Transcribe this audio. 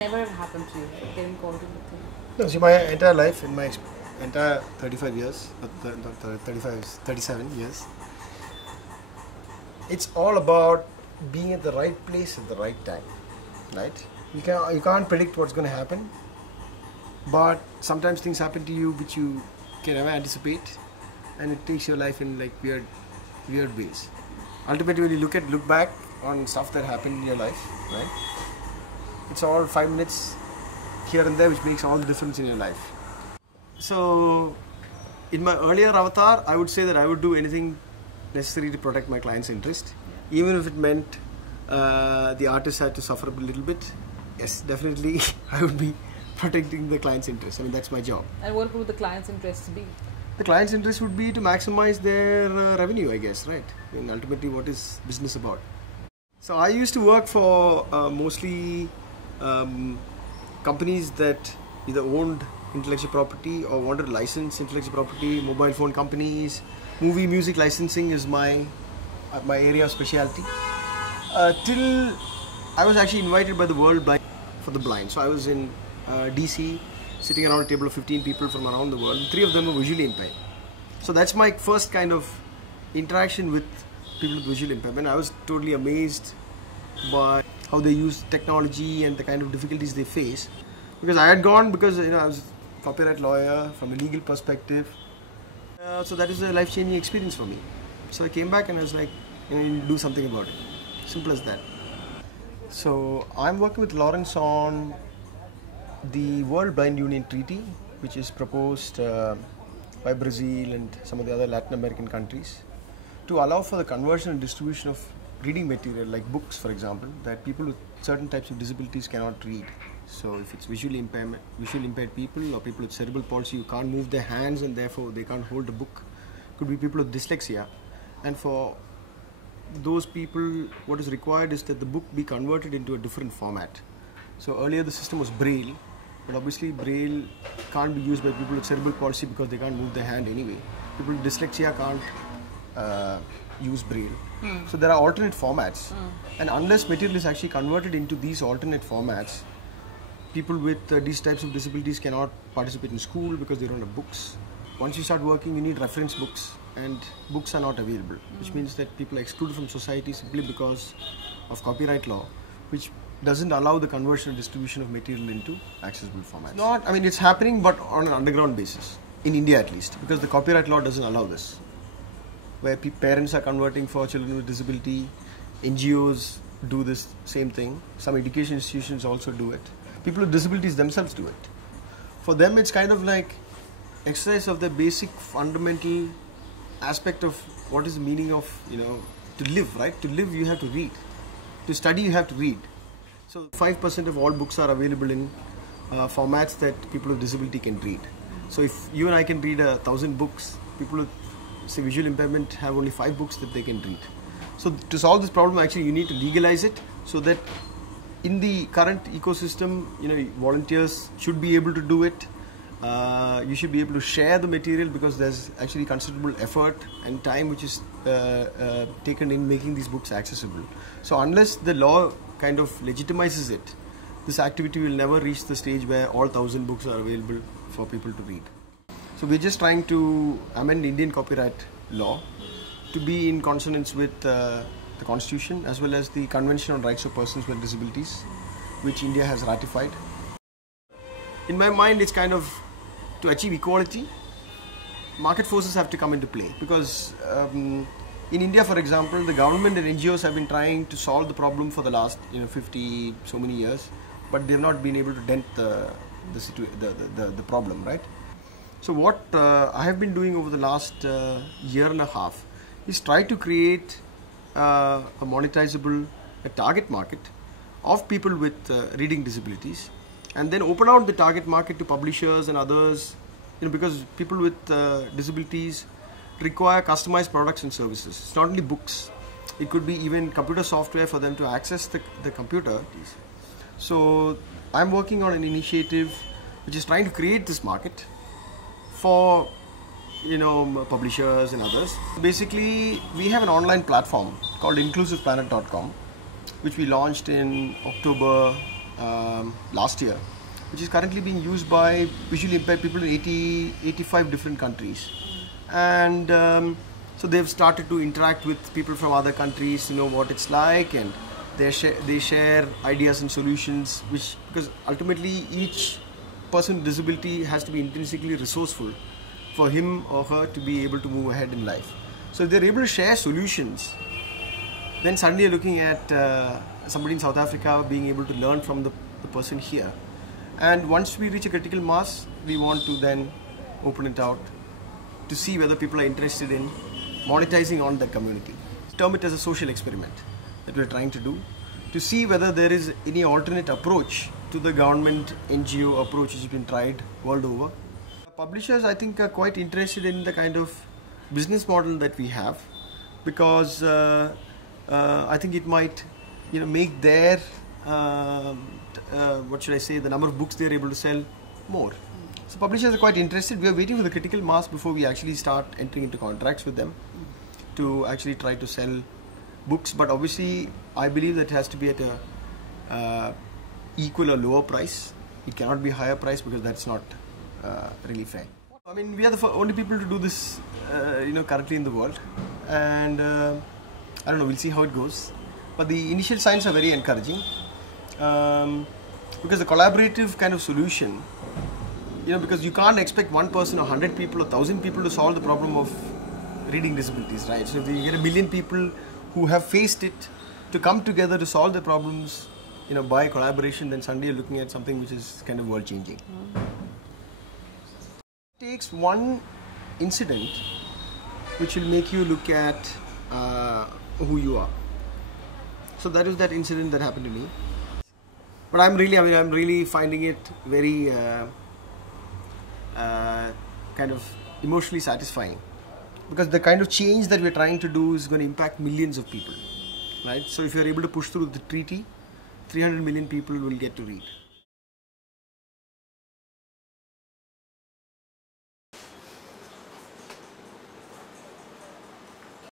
Never happened to you, right? Getting called into the thing. No, see, my entire life, in my entire 35 years, not 35, 37 years, it's all about being at the right place at the right time, right? You can't predict what's going to happen, but sometimes things happen to you which you can never anticipate, and it takes your life in like weird ways. Ultimately, when you look back on stuff that happened in your life, right? It's all 5 minutes here and there which makes all the difference in your life. So, in my earlier avatar, I would say that I would do anything necessary to protect my client's interest, even if it meant the artist had to suffer a little bit. Yes, definitely I would be protecting the client's interest. I mean, that's my job. And what would the client's interest be? The client's interest would be to maximize their revenue, I guess, right? I mean, ultimately, what is business about? So I used to work for mostly companies that either owned intellectual property or wanted to license intellectual property. Mobile phone companies, music licensing is my area of specialty. Till I was actually invited by the World Blind for the Blind. So I was in DC, sitting around a table of 15 people from around the world. 3 of them were visually impaired. So that's my first kind of interaction with people with visual impairment. I was totally amazed by how they use technology and the kind of difficulties they face. Because I had gone, because I was a copyright lawyer from a legal perspective. So that is a life-changing experience for me. So I came back and I was like, do something about it. Simple as that. So I'm working with Lawrence on the World Blind Union Treaty, which is proposed by Brazil and some of the other Latin American countries, to allow for the conversion and distribution of reading material like books, for example, that people with certain types of disabilities cannot read. So if it's visually impaired people or people with cerebral palsy who can't move their hands and therefore they can't hold a book, could be people with dyslexia, and for those people what is required is that the book be converted into a different format. So earlier the system was Braille, but obviously Braille can't be used by people with cerebral palsy because they can't move their hand anyway. People with dyslexia can't use Braille. So there are alternate formats, and unless material is actually converted into these alternate formats, people with these types of disabilities cannot participate in school because they don't have books. Once you start working, you need reference books, and books are not available, which means that people are excluded from society simply because of copyright law, which doesn't allow the conversion and distribution of material into accessible formats. It's happening, but on an underground basis, in India at least, because the copyright law doesn't allow this. Where parents are converting for children with disability, NGOs do this same thing, some education institutions also do it, people with disabilities themselves do it. For them it's kind of like exercise of the basic fundamental aspect of what is the meaning of, to live, right? To live you have to read, to study you have to read. So 5% of all books are available in formats that people with disability can read. So if you and I can read 1,000 books, people with say visual impairment have only 5 books that they can read. So to solve this problem, actually you need to legalize it so that in the current ecosystem, volunteers should be able to do it. You should be able to share the material because there's actually considerable effort and time which is taken in making these books accessible. So unless the law kind of legitimizes it, this activity will never reach the stage where all 1,000 books are available for people to read. So we're just trying to amend Indian copyright law to be in consonance with the Constitution as well as the Convention on Rights of Persons with Disabilities, which India has ratified. In my mind, it's kind of to achieve equality, market forces have to come into play, because in India, for example, the government and NGOs have been trying to solve the problem for the last 50 so many years, but they've not been able to dent the problem, right? So what I have been doing over the last year and a half is try to create a monetizable target market of people with reading disabilities, and then open out the target market to publishers and others, because people with disabilities require customized products and services. It's not only books, it could be even computer software for them to access the computer. So I'm working on an initiative which is trying to create this market for publishers and others. Basically, we have an online platform called inclusiveplanet.com, which we launched in October last year, which is currently being used by visually impaired people in 85 different countries. And so they've started to interact with people from other countries to know what it's like, and they share ideas and solutions, because ultimately each person with disability has to be intrinsically resourceful for him or her to be able to move ahead in life. So if they're able to share solutions, then suddenly you're looking at somebody in South Africa being able to learn from the person here. And once we reach a critical mass, we want to then open it out to see whether people are interested in monetizing on that community. Term it as a social experiment that we're trying to do, to see whether there is any alternate approach to the government NGO approach which has been tried world over. Publishers, I think, are quite interested in the kind of business model that we have, because I think it might, make their what should I say, the number of books they're able to sell more. So publishers are quite interested. We are waiting for the critical mass before we actually start entering into contracts with them to actually try to sell books. But obviously, I believe that it has to be at a equal or lower price. It cannot be higher price, because that's not really fair. I mean, we are the only people to do this, currently in the world, and I don't know. We'll see how it goes. But the initial signs are very encouraging, because the collaborative kind of solution, because you can't expect one person or 100 people or 1,000 people to solve the problem of reading disabilities, right? So if you get 1 million people who have faced it to come together to solve the problems, by collaboration, then suddenly you're looking at something which is kind of world-changing. It takes one incident which will make you look at who you are. So that is that incident that happened to me. But I'm really finding it very kind of emotionally satisfying, because the kind of change that we're trying to do is going to impact millions of people, right? So if you're able to push through the treaty, 300 million people will get to read.